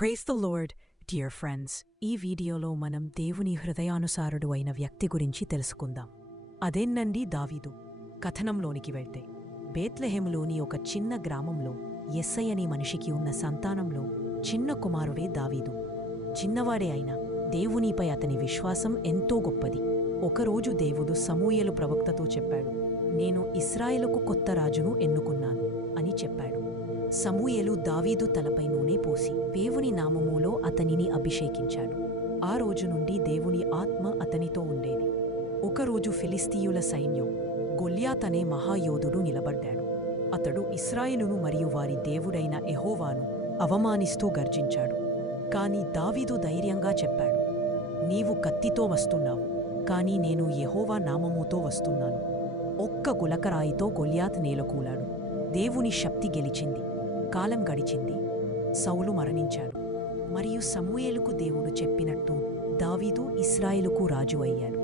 Praise the lord, dear friends. ఈ వీడియోలో మనం దేవుని హృదయానుసారుడు అయిన వ్యక్తి గురించి తెలుసుకుందాం. అదేనండి దావీదు. కథనంలోనికి వెళ్తే బేత్లెహెములోని ఒక చిన్న గ్రామంలో యెస్సై అనే మనిషికి ఉన్న సంతానంలో చిన్న కుమారుడే దావీదు. చిన్నవాడే అయినా దేవునిపై అతని విశ్వాసం ఎంతో గొప్పది. ఒకరోజు దేవుడు సమూయేలు ప్రవక్తతో చెప్పాడు, నేను ఇశ్రాయేలుకు కొత్త రాజును ఎన్నుకున్నాను అని చెప్పాడు. సమూయేలు దావీదు తలపై నూనె పోసి దేవుని నామములో అతనిని అభిషేకించాడు. ఆ రోజు నుండి దేవుని ఆత్మ అతనితో ఉండేది. ఒకరోజు ఫిలిస్తీయుల సైన్యం గొల్యాత్ అనే మహాయోధుడు నిలబడ్డాడు. అతడు ఇశ్రాయేలును మరియు వారి దేవుడైన యెహోవాను అవమానిస్తూ గర్జించాడు. కాని దావీదు ధైర్యంగా చెప్పాడు, నీవు కత్తితో వస్తున్నావు, కాని నేను యెహోవా నామముతో వస్తున్నాను. ఒక్క గులకరాయితో గొల్యాత్ నేలకూలాడు. దేవుని శక్తి గెలిచింది. కాలం గడిచింది. సౌలు మరణించాడు. మరియు సమూయేలుకు దేవుడు చెప్పినట్టు దావీదు ఇశ్రాయేలుకు రాజు అయ్యాడు.